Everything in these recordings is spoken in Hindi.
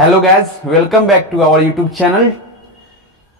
Hello guys, welcome back to our YouTube channel.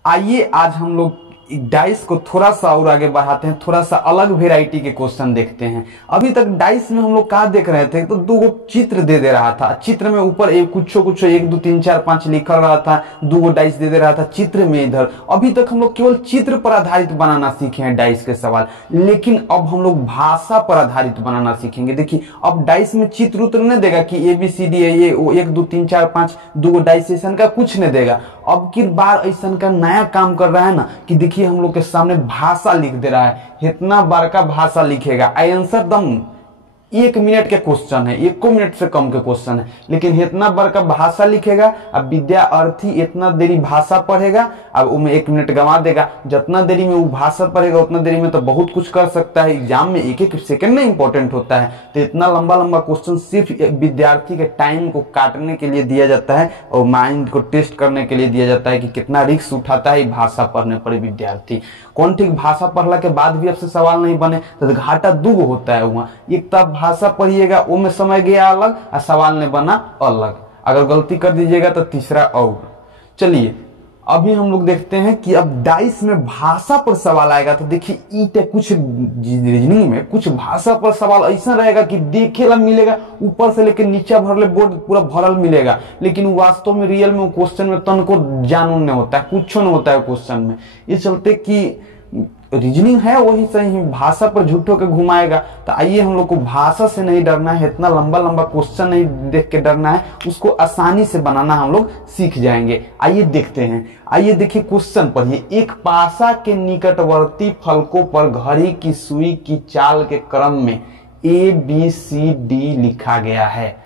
आइए आज हम लोग डाइस को थोड़ा सा और आगे बढ़ाते हैं, थोड़ा सा अलग वेराइटी के क्वेश्चन देखते हैं। अभी तक डाइस में हम लोग क्या देख रहे थे, तो दो चित्र दे रहा था। चित्र में ऊपर एक कुछ 1 2 3 4 5 लिखा रहा था, दो डाइस दे रहा था चित्र में। इधर अभी तक हम लोग केवल चित्र पर आधारित बनाना सीखे हैं डाइस के सवाल, लेकिन अब हम लोग भाषा पर आधारित बनाना सीखेंगे। देखिए अब डाइस में चित्र उतर नहीं देगा कि ABCD है, ये 1 2 3 4 5 दो डाइस ऐसा का कुछ नहीं देगा। अब की बार ऐसा का नया काम कर रहा है ना कि देखिए हम लोग के सामने भाषा लिख दे रहा है। इतना बार का भाषा लिखेगा। आंसर दम 1 मिनट के क्वेश्चन है, 1 मिनट से कम के क्वेश्चन है, लेकिन इतना बार का भाषा लिखेगा। अब विद्यार्थी इतना देरी भाषा पढ़ेगा, अब उनमें 1 मिनट गंवा देगा। जितना देरी में वो भाषा पढ़ेगा उतना देरी में तो बहुत कुछ कर सकता है। एग्जाम में 1 सेकंड में इंपॉर्टेंट होता है, तो इतना लंबा लंबा क्वेश्चन सिर्फ विद्यार्थी के टाइम को काटने के लिए दिया जाता है और माइंड को टेस्ट करने के लिए दिया जाता है कि कितना रिस्क उठाता है भाषा पढ़ने पर विद्यार्थी। कौन ठीक भाषा पढ़ला के बाद भी आपसे सवाल नहीं बने तो घाटा दुगो होता है। वहां एक तब भाषा पढ़िएगा वो में समय गया अलग और सवाल ने बना अलग। अगर गलती कर दीजिएगा तो तीसरा और। चलिए अभी हम लोग देखते हैं कि अब डाइस में भाषा पर सवाल आएगा। तो देखिए ईटे कुछ रीजनिंग में कुछ भाषा पर सवाल ऐसा रहेगा कि देखेला मिलेगा ऊपर से लेकर नीचे भरले बोर्ड पूरा भरल मिलेगा, लेकिन वास्तव में रियल में क्वेश्चन में तन को जानून नहीं होता है, कुछ नहीं होता है क्वेश्चन में। ये चलते कि रीजनिंग है वही सही, भाषा पर झूठों के घुमाएगा। तो आइए हम लोग को भाषा से नहीं डरना है, इतना लंबा लंबा क्वेश्चन नहीं देख के डरना है, उसको आसानी से बनाना हम लोग सीख जाएंगे। आइए देखते हैं। आइए देखिए क्वेश्चन पढ़िए। एक पासा के निकटवर्ती फलकों पर घड़ी की सुई की चाल के क्रम में ABCD लिखा गया है।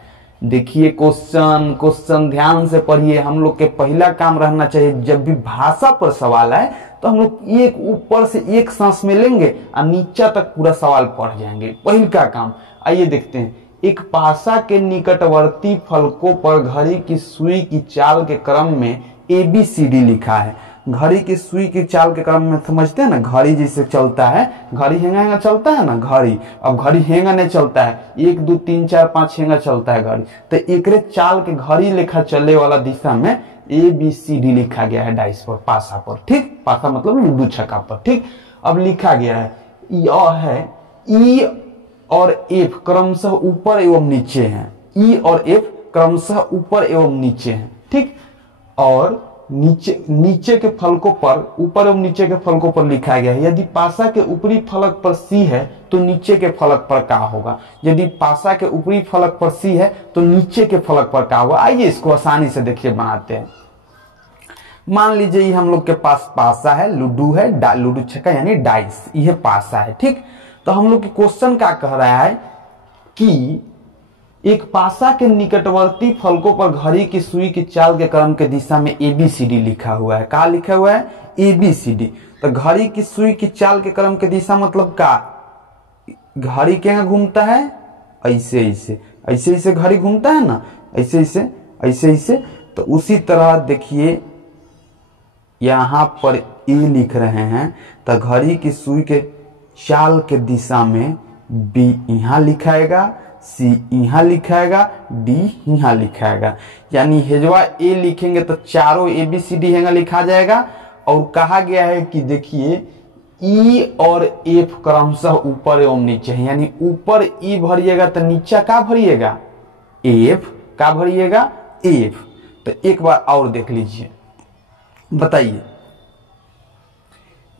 देखिए क्वेश्चन ध्यान से पढ़िए। हम लोग के पहला काम रहना चाहिए जब भी भाषा पर सवाल आए तो हम लोग एक ऊपर से एक सांस में लेंगे और नीचा तक पूरा सवाल पढ़ जाएंगे। पहला काम आइए देखते हैं। एक पासा के निकटवर्ती फलकों पर घड़ी की सुई की चाल के क्रम में ABCD लिखा है। घड़ी की सुई की चाल के क्रम में समझते हैं ना, घड़ी जैसे चलता है, घड़ी हेंगा चलता है ना घड़ी। अब घड़ी हेंगा नहीं चलता है, 1 2 3 4 5 हेंगा चलता है घड़ी। तो एकरे चाल के घड़ी लेखा चले वाला दिशा में ABCD लिखा गया है डाइस पर, पासा पर। ठीक, पासा मतलब लूडो छक्का पर। ठीक, अब लिखा गया है यह है E और F क्रमशः ऊपर एवं नीचे हैं। E और F क्रमशः ऊपर एवं नीचे हैं। ठीक, और नीचे के फलकों पर, ऊपर एवं नीचे के फलकों पर लिखा गया है। यदि पासा के ऊपरी फलक पर C है तो नीचे के फलक पर क्या होगा। यदि पासा के ऊपरी फलक पर C है तो नीचे के फलक पर क्या होगा। आइए इसको आसानी से देखिए बनाते हैं। मान लीजिए हम लोग के पास पासा है, लूडो है, लूडो छक्का यानी डाइस, यह पासा है। ठीक, तो हम लोग के क्वेश्चन क्या कह रहा है कि एक पासा के निकटवर्ती फलकों पर घड़ी की सुई की चाल के क्रम के दिशा में ABCD लिखा हुआ है। क्या लिखा हुआ है? ABCD। तो घड़ी की सुई की चाल के क्रम के दिशा मतलब क्या, घड़ी क्या घूमता है, ऐसे ऐसे ऐसे ऐसे घड़ी घूमता है ना, ऐसे ऐसे ऐसे ऐसे। तो उसी तरह देखिए यहां पर A लिख रहे हैं, तो घड़ी की सुई के चाल के दिशा में B यहां लिखाएगा, C यहाँ लिखाएगा, D यहाँ लिखाएगा। यानी हेजवा A लिखेंगे तो चारों ABCD हैंगा लिखा जाएगा। और कहा गया है कि देखिए E और F क्रमशः ऊपर एवं नीचे है, यानी ऊपर E भरिएगा तो नीचा का भरिएगा F, का भरिएगा F। तो एक बार और देख लीजिए, बताइए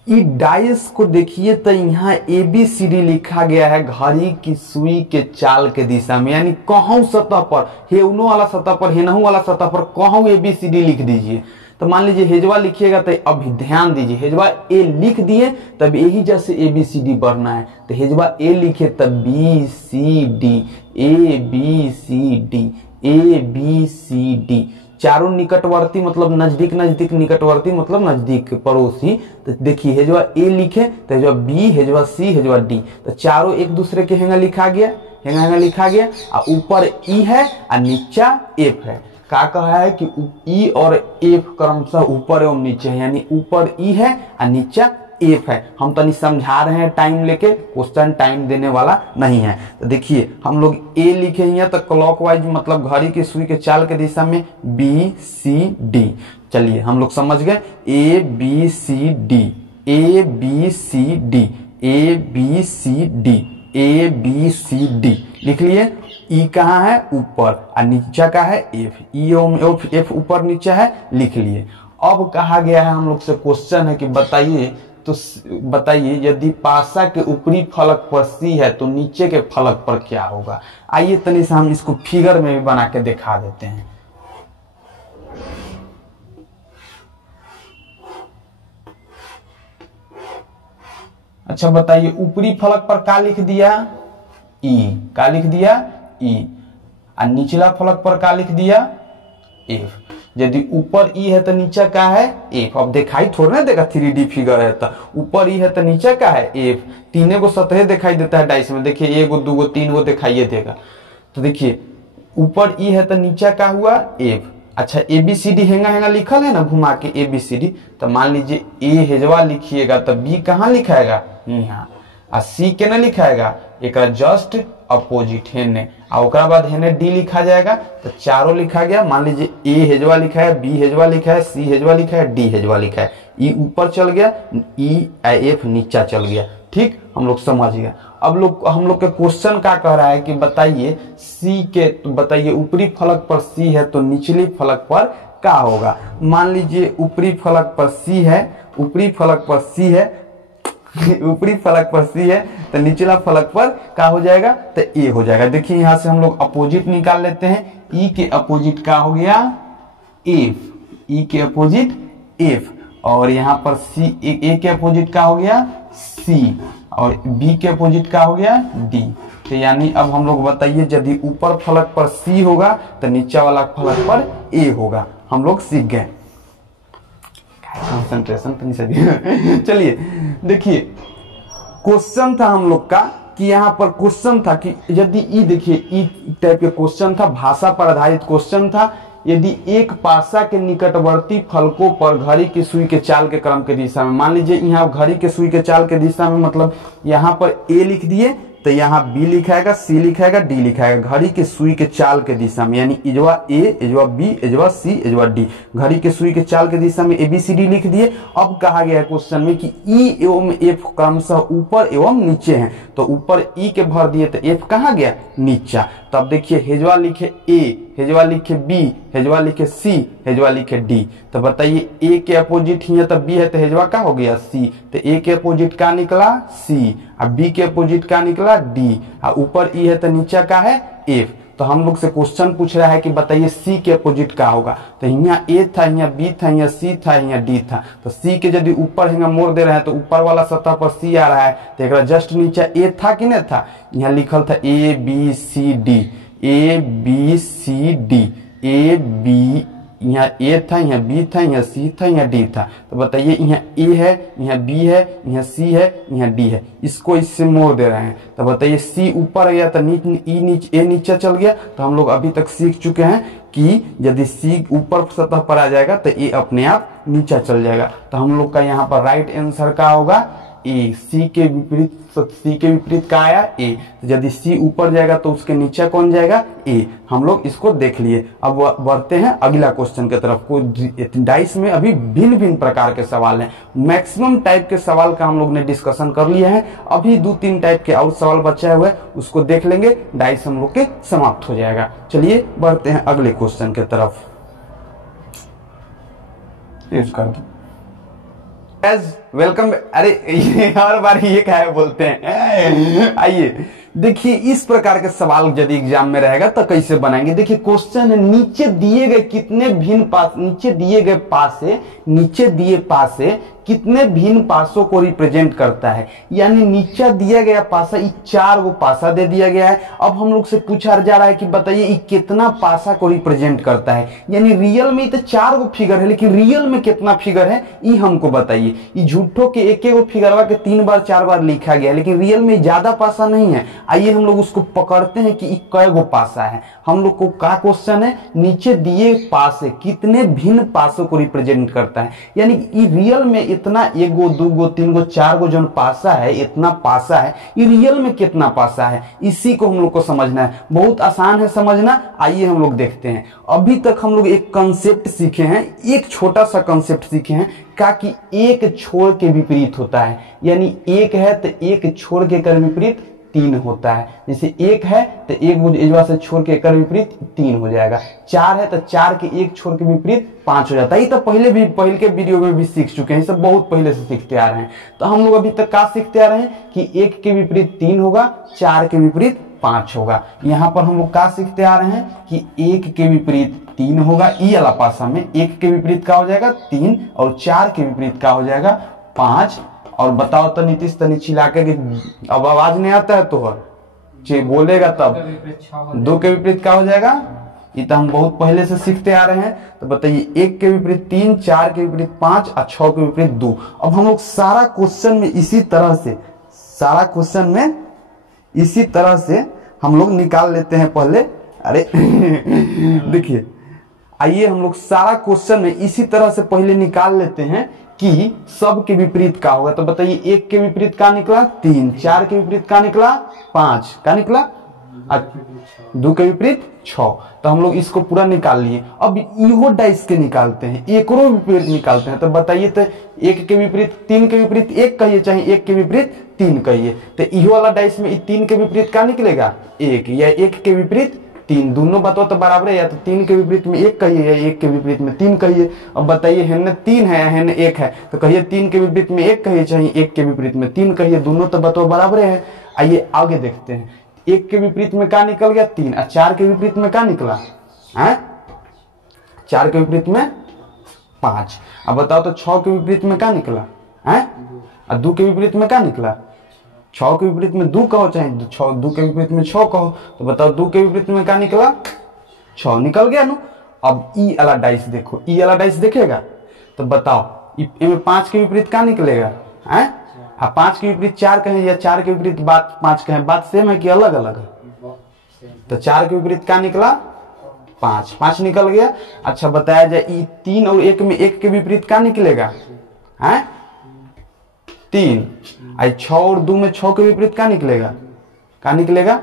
डाइस को देखिए तो यहाँ ABCD लिखा गया है घड़ी की सुई के चाल के दिशा में, यानी कहूं सतह पर, हेउनो वाला सतह पर, हेनहू वाला सतह पर कहूं ABCD लिख दीजिए। तो मान लीजिए हेजवा लिखिएगा तो अभी ध्यान दीजिए, हेजवा A लिख दिए तब यही जैसे ABCD बढ़ना है। तो हेजवा A लिखे तब BCD, ABCD, ABCD। चारों निकटवर्ती मतलब नजदीक नजदीक, निकटवर्ती मतलब नजदीक पड़ोसी। तो देखिए हेजवा A लिखे तो हेजवा B, हेजवा C, हेजवा D। तो चारों एक दूसरे के हेंगा लिखा गया, हेंगा लिखा गया। और ऊपर E है और नीचा F है। क्या कहा है कि E और F क्रमशः ऊपर एवं नीचे है, यानी ऊपर E है और नीचा एफ है। हम तनी समझा रहे हैं टाइम लेके, क्वेश्चन टाइम देने वाला नहीं है। तो देखिए हम लोग ए लिखे हैं तो क्लॉकवाइज मतलब घड़ी की सुई के चाल के दिशा में बी सी डी। चलिए हम लोग समझ गए, A B C D, A B C D, A B C D, A B C D लिख लिए। ई कहाँ है? ऊपर, और नीचा का है एफ, ई एफ ऊपर नीचा है, लिख लिए। अब कहा गया है हम लोग से क्वेश्चन है कि बताइए, तो बताइए यदि पासा के ऊपरी फलक पर सी है तो नीचे के फलक पर क्या होगा। आइए तनी से हम इसको फिगर में भी बना के दिखा देते हैं। अच्छा बताइए, ऊपरी फलक पर क्या लिख दिया? ई। क्या लिख दिया? ई। और निचला फलक पर क्या लिख दिया? एफ। यदि ऊपर ई है तो नीचे क्या है? एफ। अब दिखाई थोड़ा ना देगा, 3D फिगर है तो ऊपर ई है तो नीचे क्या है? एफ। तीनों को सतह दिखाई देता है डाइस में, देखिए एगो दूगो तीन गो दिखाई देगा। तो देखिए ऊपर ई है तो नीचे क्या हुआ? एफ। अच्छा ABCD हेंगा हेंगा लिखल है ना घुमा के ABCD, तो मान लीजिए ए हेजवा लिखिएगा तो बी कहाँ लिखाएगा? यहाँ। और सी के ना लिखाएगा, एक जस्ट अपोजिट हेने, और ओकरा बाद हेने डी लिखा जाएगा। तो चारों लिखा गया। मान लीजिए ए हेजवा लिखा है, बी हेजवा लिखा है, सी हेजवा लिखा है, डी हेजवा लिखा है। ई ऊपर चल गया, ई एफ नीचा चल गया। ठीक, हम लोग समझ गया। अब लोग हम लोग के क्वेश्चन क्या कह रहा है कि बताइए सी के, तो बताइए ऊपरी फलक पर सी है तो निचली फलक पर क्या होगा। मान लीजिए ऊपरी फलक पर सी है, ऊपरी फलक पर सी है ऊपरी फलक पर सी है तो निचला फलक पर क्या हो जाएगा? तो ए हो जाएगा। देखिए यहां से हम लोग अपोजिट निकाल लेते हैं। ई के अपोजिट क्या हो गया? एफ। ई के अपोजिट एफ। और यहाँ पर सी, ए के अपोजिट क्या हो गया? सी। और बी के अपोजिट क्या हो गया? डी। तो यानी अब हम लोग बताइए यदि ऊपर फलक पर सी होगा तो नीचे वाला फलक पर ए होगा। हम लोग सीख गए। कंसंट्रेशन तो नहीं सही चलिए देखिए क्वेश्चन था हम लोग का कि यहाँ पर क्वेश्चन था कि यदि ई, देखिए ई टाइप के क्वेश्चन था, भाषा पर आधारित क्वेश्चन था। यदि एक पासा के निकटवर्ती फलकों पर घड़ी की सुई के चाल के क्रम के दिशा में, मान लीजिए यहाँ घड़ी के सुई के चाल के दिशा में मतलब यहाँ पर ए लिख दिए तो यहाँ बी लिखाएगा, सी लिखाएगा, डी लिखाएगा। घड़ी के सुई के चाल के दिशा में यानी इजवा ए, इजवा बी, इजवा सी, इजवा डी। घड़ी के सुई के चाल के दिशा में ABCD लिख दिए। अब कहा गया है क्वेश्चन में कि ई एवं एफ क्रमशः ऊपर एवं नीचे हैं, तो ऊपर ई के भर दिए तो एफ कहाँ गया? नीचा। तो अब देखिए हेजवा लिखे ए, हेजवा लिखे बी, हेजवा लिखे सी, हेजवा लिखे डी। तो बताइए ए के अपोजिट ही है तो बी है तो हेजवा का हो गया? सी। तो ए के अपोजिट का निकला? सी। और बी के अपोजिट का निकला? डी। और ऊपर ई है तो नीचे का है? एफ। तो हम लोग से क्वेश्चन पूछ रहा है कि बताइए सी के अपोजिट का होगा। तो यहाँ ए था, यहाँ बी था, यहाँ सी था, यहाँ डी था। तो सी के यदि ऊपर यहाँ मोड़ दे रहे हैं तो ऊपर वाला सतह पर सी आ रहा है, तो एक जस्ट नीचे ए था कि नहीं था? यहाँ लिखल था ABCD, ABCD, AB, यहाँ ए था, यहाँ बी था, यहाँ सी था, यहाँ डी था। तो बताइए यहाँ ए है, यहाँ बी है, यहाँ सी है, यहाँ डी है, इसको इससे मोड़ दे रहे हैं। तो बताइए सी ऊपर गया तो ए नीचे चल गया। तो हम लोग अभी तक सीख चुके हैं कि यदि सी ऊपर सतह पर आ जाएगा तो ए अपने आप नीचे चल जाएगा। तो हम लोग का यहाँ पर राइट आंसर क्या होगा? ए। सी के विपरीत का आया? ए। तो यदि सी ऊपर जाएगा तो उसके नीचे कौन जाएगा? ए। हम लोग इसको देख लिए। अब बढ़ते हैं अगला क्वेश्चन की तरफ। डाइस में अभी भिन्न भिन्न प्रकार के सवाल हैं। मैक्सिमम टाइप के सवाल का हम लोग ने डिस्कशन कर लिया है। अभी 2-3 टाइप के और सवाल बचे हुए, उसको देख लेंगे, डाइस हम लोग के समाप्त हो जाएगा। चलिए बढ़ते हैं अगले क्वेश्चन की तरफ। कर दो वेलकम। अरे हर बार ये क्या है बोलते हैं। आइए देखिए इस प्रकार के सवाल यदि एग्जाम में रहेगा तो कैसे बनाएंगे। देखिए क्वेश्चन है नीचे दिए गए कितने भिन्न पास, नीचे दिए गए पासे, नीचे दिए पासे कितने भिन्न पासों को रिप्रेजेंट करता है। यानी नीचे दिया गया पासा, ये 4 गो पासा दे दिया गया है। अब हम लोग से पूछा जा रहा है कि बताइए ये कितना पासा को रिप्रेजेंट करता है। यानी रियल में तो 4 गो फिगर है, लेकिन रियल में कितना फिगर है ये हमको बताइए। ये झूठो के एक गो फिगरवा के 3 बार 4 बार लिखा गया है, लेकिन रियल में ज्यादा पासा नहीं है। आइए हम लोग उसको पकड़ते हैं कि कै गो पासा है। हम लोग को क्या क्वेश्चन है? नीचे दिए पासे कितने भिन्न पासों को रिप्रेजेंट करता है। यानी रियल में इतना एक गो दो गो तीन गो चार गो जो पासा है, इतना पासा है, ये रियल में कितना पासा है, इसी को हम लोग को समझना है। बहुत आसान है समझना, आइए हम लोग देखते हैं। अभी तक हम लोग एक कंसेप्ट सीखे हैं, एक छोटा सा कंसेप्ट सीखे हैं का कि एक छोर के विपरीत होता है, यानी एक है तो एक छोर के कर विपरीत तीन होता है। जैसे एक है तो एक एजवा से छोड़ के कर विपरीत तीन हो जाएगा, चार है तो चार के एक छोड़ के विपरीत पांच हो जाता है। ये तो पहले के वीडियो में भी सीख चुके हैं, सब बहुत पहले से सीखते आ रहे हैं। तो हम लोग अभी तक क्या सीखते आ रहे हैं कि एक के विपरीत तीन होगा, चार के विपरीत पांच होगा। यहाँ पर हम लोग क्या सीखते आ रहे हैं कि एक के विपरीत तीन होगा, ई वाला पासा में एक के विपरीत क्या हो जाएगा तीन, और चार के विपरीत क्या हो जाएगा पांच। और बताओ तो नीतीश तनी चिल्ला के, अब आवाज नहीं आता है तो बोलेगा तब, दो के विपरीत क्या हो जाएगा, ये तो हम बहुत पहले से सीखते आ रहे हैं। तो बताइए एक के विपरीत तीन, चार के विपरीत पांच और छह के विपरीत दो। अब हम लोग सारा क्वेश्चन में इसी तरह से हम लोग निकाल लेते हैं पहले। अरे देखिए, आइए हम लोग सारा क्वेश्चन में इसी तरह से पहले निकाल लेते हैं कि सब के विपरीत क्या होगा। तो बताइए एक के विपरीत क्या निकला तीन, चार के विपरीत क्या निकला पांच, क्या निकला दो के विपरीत छह। तो हम लोग इसको पूरा निकाल लिए। अब इहो डाइस के निकालते हैं, एकरो विपरीत निकालते हैं। तो बताइए तो एक के विपरीत तीन के विपरीत एक कहिए, चाहे एक के विपरीत तीन कहिए, तो इहो वाला डाइस में तीन के विपरीत क्या निकलेगा एक, या एक के विपरीत तीन, दोनों बातों तो बराबर है, या तो तीन के विपरीत में एक कहिए या एक के विपरीत में तीन कहिए। अब बताइए हेन तीन है हेन एक है, तो कहिए तीन के विपरीत में एक कहिए, चाहे एक के विपरीत में तीन कहिए, दोनों तो बातों बराबर है। आइए आगे देखते हैं, एक के विपरीत में क्या निकल गया तीन, और चार के विपरीत में क्या निकला है, चार के विपरीत में पांच। अब बताओ तो छह के विपरीत में क्या निकला है, और दो के विपरीत में क्या निकला, छह के विपरीत में दो कहो, चाहे दो के विपरीत में छह कहो। तो बताओ दो के विपरीत में क्या निकला छह, निकल गया ना। अब ई वाला डाइस देखो, ई वाला डाइस देखेगा तो बताओ इसमें पांच के विपरीत क्या निकलेगा है, हाँ पांच के विपरीत चार कहें या चार के विपरीत बात पांच कहें, बात सेम है कि अलग अलग है। तो चार के विपरीत क्या निकला पांच, पांच निकल गया। अच्छा बताया जाए तीन और एक में एक के विपरीत क्या निकलेगा है तीन, आई छह और दो में छह के विपरीत क्या निकलेगा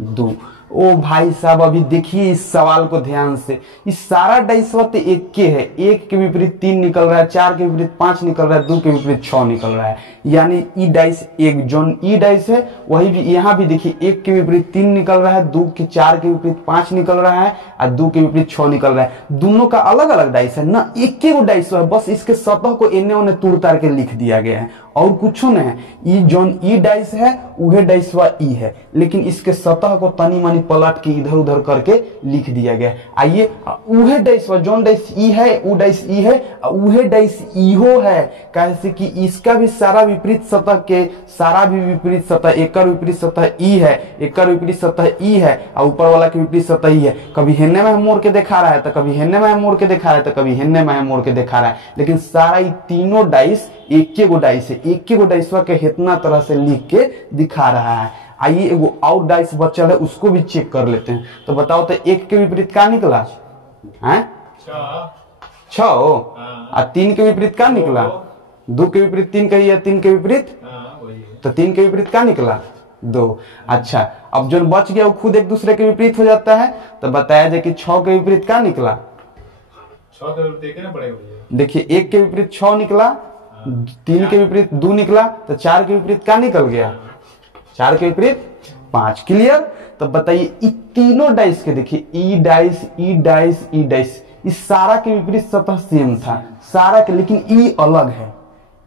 दो। ओ भाई साहब अभी देखिए इस सवाल को ध्यान से, इस सारा डाइसवा तो एक के है, एक के विपरीत तीन निकल रहा है, चार के विपरीत पांच निकल रहा है, दो के विपरीत छह निकल रहा है, यानी ई डाइस एक जोन ई डाइस है। वही भी यहाँ भी देखिए एक के विपरीत तीन निकल रहा है, दो के चार के विपरीत पांच निकल रहा है, और दो के विपरीत छह निकल रहा है। दोनों का अलग अलग डाइस है ना, एक के वो डाइस है, बस इसके सतह को एने ओने तोड़ तार के लिख दिया गया है और कुछ नहीं है। ई जोन ई डाइस है उहे डाइसवा ई है, लेकिन इसके सतह को तनी मनी पलट के इधर उधर करके लिख दिया गया। आइए उहे डाइसवा जोन डाइस ई है, उ डाइस ई है, उहे डाइस इहो है, कैसे कि इसका भी सारा विपरीत सतह के सारा भी विपरीत सतह, एकर विपरीत सतह ई है, एकर विपरीत सतह ई है, और ऊपर वाला के विपरीत सतह ई है। कभी हेन्ने में मोड़ के दिखा रहा है, तो कभी हेन्ने में मोड़ के दिखा रहा है, तो कभी हेन्ने में मोड़ के दिखा रहा है, लेकिन सारा ये तीनों डाइस एक के गो डाइस है, एक के गो डाइसवा के इतना तरह से लिख के दिखा रहा है। आइए एगो और डाइस बचल है उसको भी चेक कर लेते हैं। तो बताओ तो एक के विपरीत क्या निकला है छह, और तीन के विपरीत क्या निकला दो के विपरीत तीन कहिए, तीन के विपरीत तो तीन के विपरीत क्या निकला दो। अच्छा अब जो बच गया वो खुद एक दूसरे के विपरीत हो जाता है। तो बताया जाए कि छह के विपरीत क्या निकला, देखिए एक के विपरीत छह निकला, तीन के विपरीत दो निकला, तो चार के विपरीत क्या निकल गया चार के विपरीत पांच। क्लियर। तो बताइए तीनों डाइस के देखिए ई डाइस ई डाइस ई डाइस, इस सारा के विपरीत सतह सेम था सारा के, लेकिन ई अलग है।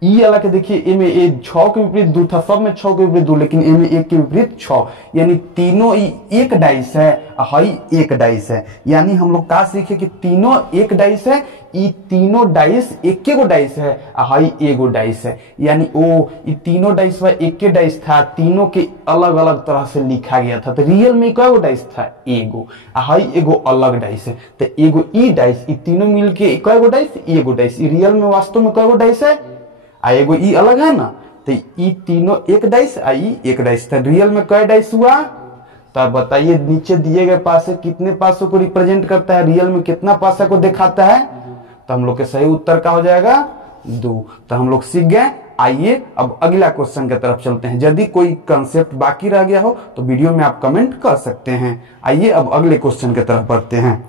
ई अलग है देखिए, ए में ए छह के विपरीत दो था, सब में छह के विपरीत दो, लेकिन ए में एक के विपरीत छह, यानी तीनों ई एक डाइस है, हई एक डाइस है। यानी हम लोग क्या सीखे कि तीनों एक डाइस है, ई तीनों डाइस एक के गो डाइस है, हई एगो डाइस है। यानी ओ ई तीनों डाइस वा एक के डाइस था, तीनों के अलग अलग तरह से लिखा गया था। तो रियल में कई गो डाइस था एगो, हई एगो अलग डाइस है। तो एगो ई डाइस ई तीनों मिलके कई गो डाइस एगो डाइस, रियल में वास्तव में कई गो डाइस है आ एगो ई अलग है ना। तो ई तीनों एक डाइस आई एक डाइस था, रियल में कई डाइस हुआ। तो आप बताइए नीचे दिए गए पासे कितने पासों को रिप्रेजेंट करता है, रियल में कितना पासा को दिखाता है। तो हम लोग के सही उत्तर क्या हो जाएगा 2। तो हम लोग सीख गए। आइए अब अगला क्वेश्चन की तरफ चलते हैं। यदि कोई कंसेप्ट बाकी रह गया हो तो वीडियो में आप कमेंट कर सकते हैं। आइए अब अगले क्वेश्चन की तरफ बढ़ते हैं।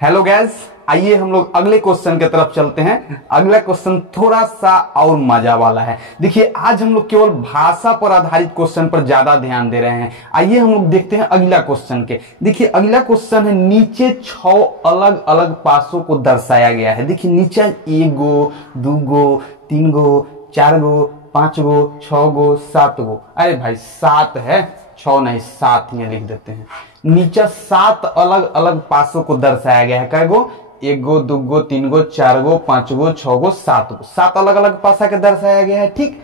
हेलो गाइस, आइए हम लोग अगले क्वेश्चन की तरफ चलते हैं। अगला क्वेश्चन थोड़ा सा और मजा वाला है। देखिए आज हम लोग केवल भाषा पर आधारित क्वेश्चन पर ज्यादा ध्यान दे रहे हैं। आइए हम लोग देखते हैं अगला क्वेश्चन के। देखिए अगला क्वेश्चन है, नीचे 6 अलग अलग पासों को दर्शाया गया है। देखिए नीचे 1 गो 2 गो 3 गो 4 गो 5 गो 6 गो 7 गो। अरे भाई 7 है, 6 नहीं 7 ही लिख देते हैं। नीचे 7 अलग अलग पासों को दर्शाया गया है। कै गो? 1 गो 2 गो 3 गो 4 गो 5 गो 6 गो 7 गो। 7 अलग अलग पासा के दर्शाया गया है, ठीक,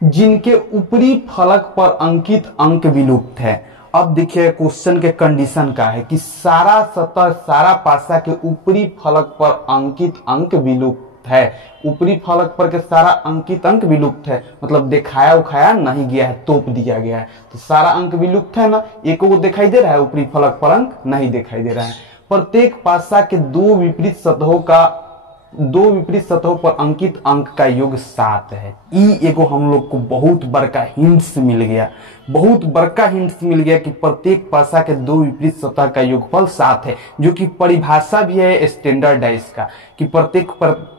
जिनके ऊपरी फलक पर अंकित अंक विलुप्त है। अब देखिए क्वेश्चन के कंडीशन का है कि सारा सतह सारा पासा के ऊपरी फलक पर अंकित अंक विलुप्त है। ऊपरी फलक पर के सारा अंकित अंक विलुप्त है, मतलब दिखाया उखाया नहीं गया है, तोप दिया गया है। तो सारा अंक विलुप्त है ना, एक को दिखाई दे रहा है, ऊपरी फलक पर अंक नहीं दिखाई दे रहा है। प्रत्येक पासा के दो विपरीत सतहों पर अंकित अंक का योग 7 है। एगो हम लोग को बहुत बड़का हिंट्स मिल गया, बहुत बड़का हिंट्स मिल गया कि प्रत्येक पासा के दो विपरीत सतह का योगफल 7 है, जो कि परिभाषा भी है स्टैंडर्ड डाइस का कि प्रत्येक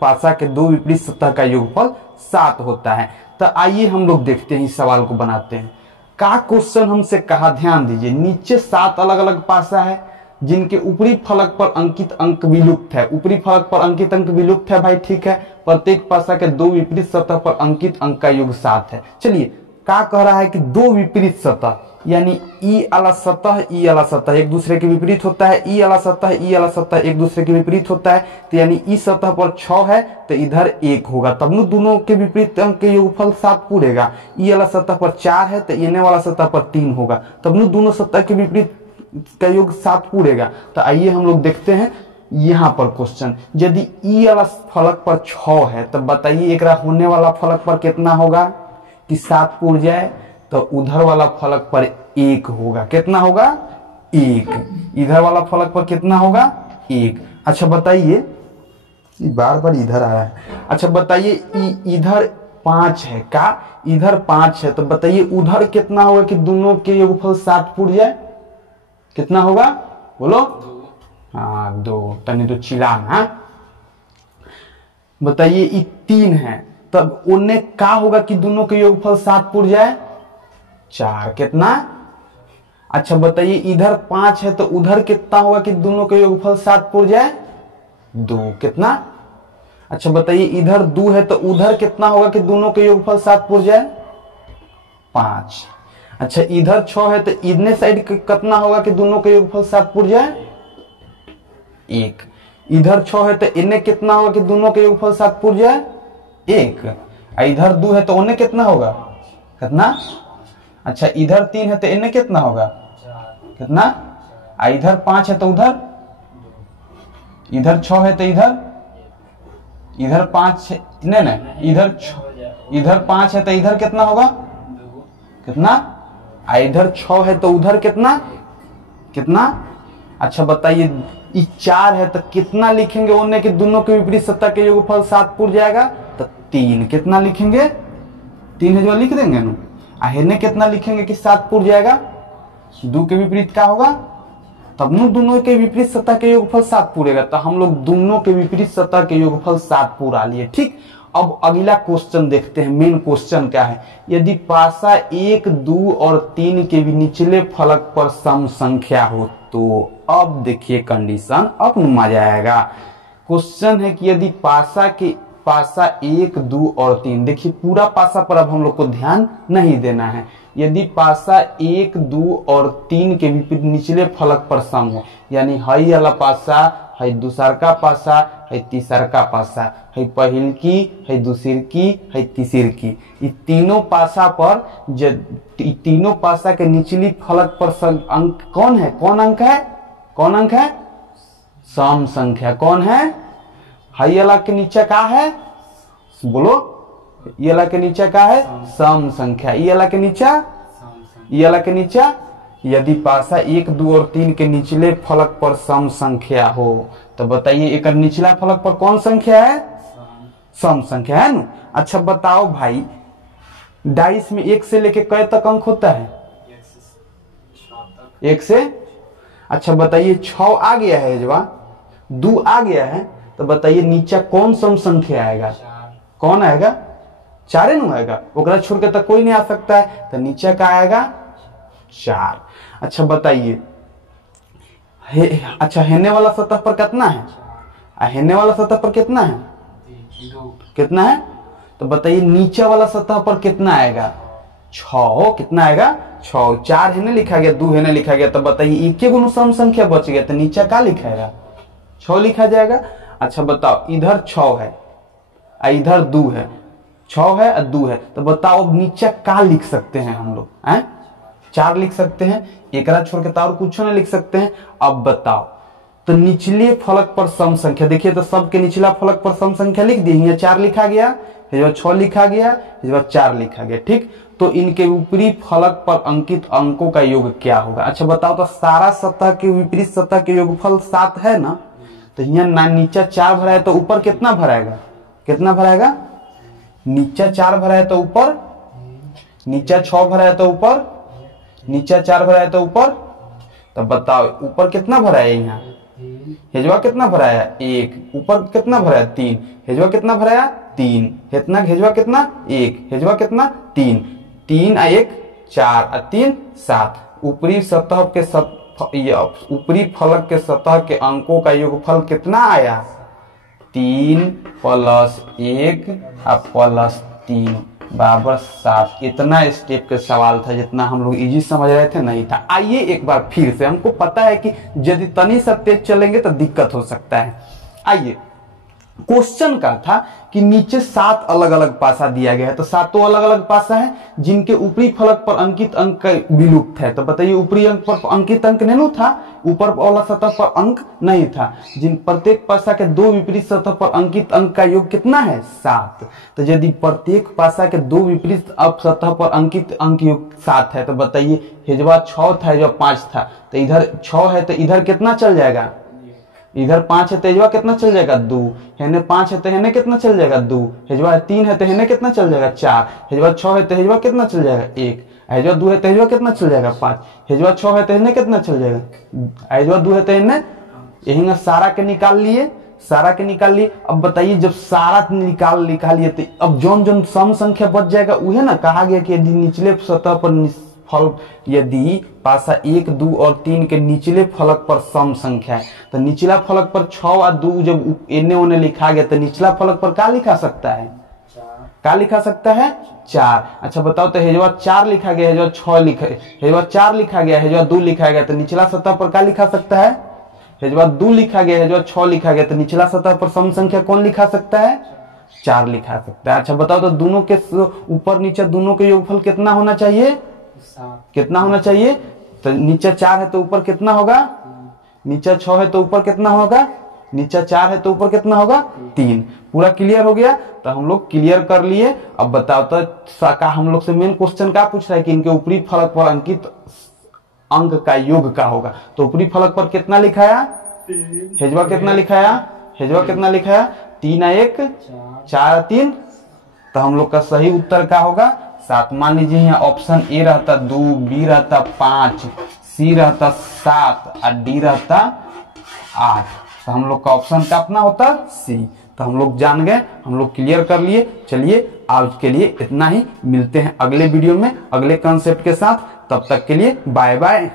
पासा के दो विपरीत सतह का योगफल 7 होता है। तो आइए हम लोग देखते हैं, इस सवाल को बनाते हैं। का क्वेश्चन हमसे कहा, ध्यान दीजिए, नीचे 7 अलग अलग पासा है जिनके ऊपरी फलक पर अंकित अंक विलुप्त है। ऊपरी फलक पर अंकित अंक विलुप्त है भाई, ठीक है। प्रत्येक पासा के दो विपरीत सतह पर अंकित अंक का योग 7 है। चलिए क्या कह रहा है कि दो विपरीत सतह, यानी ई वाला सतह एक दूसरे के विपरीत होता है, ई वाला सतह एक दूसरे के विपरीत होता है। तो यानी ई सतह पर 6 है तो इधर 1 होगा, तब न दोनों के विपरीत अंक के योगफल 7 पूरेगा। ई वाला सतह पर 4 है तो इन्हें वाला सतह पर 3 होगा, तब न दोनों सतह के विपरीत का योग 7 पूरेगा। तो आइए हम लोग देखते हैं यहाँ पर क्वेश्चन। यदि ई वाला फलक पर 6 है तो बताइए एकरा होने वाला फलक पर कितना होगा कि 7 पूर जाए। तो उधर वाला फलक पर 1 होगा, कितना होगा 1। इधर वाला फलक पर कितना होगा 1। अच्छा बताइए, बार बार इधर आ रहा है। अच्छा बताइए इधर 5 है, का इधर 5 है, तो बताइए उधर कितना होगा कि दोनों के योगफल 7 पूर जाए। कितना होगा बोलो? 2। तनी तो चिल्लाना। बताइए ये 3 है, तब उन्हें क्या होगा कि दोनों के योगफल 7 पूर जाए 4। कितना? अच्छा बताइए इधर 5 है तो उधर कितना होगा कि दोनों के योगफल 7 पूर जाए 2। कितना? अच्छा बताइए इधर 2 है तो उधर कितना होगा कि दोनों के योगफल 7 पूर जाए 5। अच्छा इधर 6 है तो इधने साइड कितना होगा कि दोनों के योगफल 7 पूर जाए 1। इधर 6 है तो इन्हें कितना होगा कि दोनों के योगफल 7 पूर जाए 1। इधर 2 है तो उन्हें कितना होगा, कितना? अच्छा इधर 3 है तो इन्हें कितना होगा, कितना? इधर 5 है तो उधर, इधर 6 है तो इधर 5 है, नहीं इधर 5 है तो इधर कितना होगा, कितना? इधर 6 है तो उधर कितना, कितना? अच्छा बताइए 4 है तो कितना लिखेंगे उन्हें कि दोनों के विपरीत सतह के योगफल 7 पूर जाएगा। तो 3। कितना लिखेंगे? 3 है जो लिख देंगे ना। हेने कितना लिखेंगे कि 7 पूर जाएगा। 2 के विपरीत क्या होगा, तब न दोनों के विपरीत सतह के योगफल 7 पूरेगा। तो हम लोग दोनों के विपरीत सतह के योगफल 7 पूरा लिए, ठीक। अब अगला क्वेश्चन देखते हैं। मेन क्वेश्चन क्या है, यदि पासा 1, 2 और 3 के भी निचले फलक पर सम संख्या हो तो। अब देखिए कंडीशन, अब मजा आएगा। क्वेश्चन है कि यदि पासा 1, 2 और 3, देखिए पूरा पासा पर अब हम लोग को ध्यान नहीं देना है। यदि पासा 1, 2 और 3 के विपरीत निचले फलक पर सम हो, यानी हई वाला पासा, है दूसरका पासा, है तीसरका पासा, है पहिल की, है दूसर की, है तीसर की, ये तीनों पासा पर तीनों पासा के निचली फलक पर अंक कौन है, कौन अंक है, कौन अंक है, सम संख्या। कौन है? हई वाला के नीचे क्या है बोलो, ये वाला के नीचे क्या है, सम संख्या। ये वाला के नीचे, ये वाला के नीचे, यदि पासा 1, 2 और 3 के निचले फलक पर सम संख्या हो तो बताइए एक निचला फलक पर कौन संख्या है? सम संख्या है ना। अच्छा बताओ भाई, डाइस में 1 से लेके कै तक अंक होता है? 1 से। अच्छा बताइए 6 आ गया है जवा, 2 आ गया है, तो बताइए नीचे कौन सम संख्या आएगा? कौन आएगा? 4 ही ना आएगा, ओकरा छोड़ के तक कोई नहीं आ सकता है, तो नीचे का आएगा 4। अच्छा बताइए अच्छा हेने वाला सतह पर कितना है? हेने वाला सतह पर कितना है? कितना है? तो बताइए नीचे वाला सतह पर कितना आएगा? 6। कितना आएगा? 6। 4 हेने लिखा गया, 2 हेने लिखा गया, तो बताइए एक गुना सम संख्या बच गया, तो नीचे का लिखाएगा? 6 लिखा जाएगा। अच्छा बताओ इधर 6 है और इधर 2 है, 6 है और 2 है, तो बताओ अब नीचे का लिख सकते हैं हम लोग? 4 लिख सकते हैं, एक छोड़ के तो और कुछ नहीं लिख सकते हैं। अब बताओ तो निचले फलक पर सम संख्या, देखिए तो सबके निचला फलक पर सम संख्या लिख दी, यहाँ 4 लिखा गया, 6 लिखा गया, 4 लिखा गया, ठीक। तो इनके ऊपरी फलक पर अंकित अंकों का योग क्या होगा? अच्छा बताओ तो सारा सतह के विपरीत सतह के योगफल 7 है ना, तो यहाँ नीचे 4 भरा है तो ऊपर कितना भराएगा? कितना भराएगा? नीचे 4 भरा है तो ऊपर, नीचे 6 भरा है तो ऊपर, नीचे 4 भरा है तो ऊपर, तब बताओ ऊपर कितना भरा है? यहाँ हेजवा कितना भरा है? 1। ऊपर कितना भरा है? 3। हेजवा कितना भरा है? 3। इतना हेजवा कितना? 1। हेजवा कितना? 3। 3 और 1 4 और 3 7। ऊपरी सतह के ऊपरी फलक के सतह के अंकों का योगफल कितना आया? 3 + 1 और +3 बराबर 7। इतना स्टेप के सवाल था, जितना हम लोग इजी समझ रहे थे नहीं था। आइए एक बार फिर से, हमको पता है कि यदि तनी सा तेज चलेंगे तो दिक्कत हो सकता है। आइए, क्वेश्चन का था कि नीचे 7 अलग अलग पासा दिया गया है, तो 7 अलग अलग पासा है जिनके ऊपरी फलक पर अंकित अंक विलुप्त है। तो बताइए ऊपरी अंक पर अंकित अंक नहीं था, ऊपर वाला सतह पर अंक नहीं था। जिन प्रत्येक पासा के 2 विपरीत सतह पर अंकित अंक का योग कितना है? 7। तो यदि प्रत्येक पासा के 2 विपरीत सतह पर अंकित अंक योग 7 है, तो बताइए हेजवा 6 था, हेजवा 5 था, तो इधर 6 है तो इधर कितना चल जाएगा? इधर 5 है तो हेजवा कितना चल जाएगा? 2। हेने 5 है तो हेने कितना चल जाएगा? 2। हेजवा 3 है तो हेने कितना चल जाएगा? 4। हेजवा 6 है तो हेजवा कितना चल जाएगा? 1। हेजवा 2 है तो हेजवा कितना चल जाएगा? 5। हेजवा 6 है तो हेने कितना चल जाएगा? हेजवा 2 है तो हेने, यही सारा के निकाल लिए, सारा के निकाल लिए। अब बताइए जब सारा निकालिए तो अब जौन सम संख्या बच जाएगा उहे ना कहा गया कि यदि निचले सतह पर फल, यदि पासा 1 2 और 3 के निचले फलक पर सम संख्या है, तो निचला फलक पर 6 और 2 जब एने ओने लिखा गया, तो निचला फलक पर क्या लिखा सकता है? क्या लिखा सकता है? 4। अच्छा बताओ तो हेजवा 4 लिखा गया, हेजवा 6 लिखा, हेजवा 4 लिखा गया, हेजवा 2 लिखा गया, तो निचला सतह पर क्या लिखा सकता है? हेजवा 2 लिखा गया, हेजवा 6 लिखा गया, तो निचला सतह पर सम संख्या कौन लिखा सकता है? 4 लिखा सकता है। अच्छा बताओ तो दोनों के ऊपर नीचे दोनों के योगफल कितना होना चाहिए? कितना होना चाहिए? तो नीचे 4 है तो ऊपर कितना होगा? नीचे 6 है तो ऊपर कितना होगा? नीचे 4 है तो ऊपर कितना होगा? 3। पूरा क्लियर हो गया? तो हम लोग क्लियर कर लिए। अब बताओ तो का हम लोग से मेन क्वेश्चन क्या पूछ रहा है कि इनके ऊपरी फलक पर अंकित अंक का योग क्या होगा? तो ऊपरी फलक पर कितना लिखाया? हेजवा कितना लिखाया? हेजवा कितना लिखाया? 3 और 1 4 और 3। तो हम लोग का सही उत्तर क्या होगा? 7। मान लीजिए यहाँ ऑप्शन ए रहता 2, बी रहता 5, सी रहता 7 और डी रहता 8, तो हम लोग का ऑप्शन का अपना होता सी। तो हम लोग जान गए, हम लोग क्लियर कर लिए। चलिए आज के लिए इतना ही, मिलते हैं अगले वीडियो में अगले कॉन्सेप्ट के साथ। तब तक के लिए बाय बाय।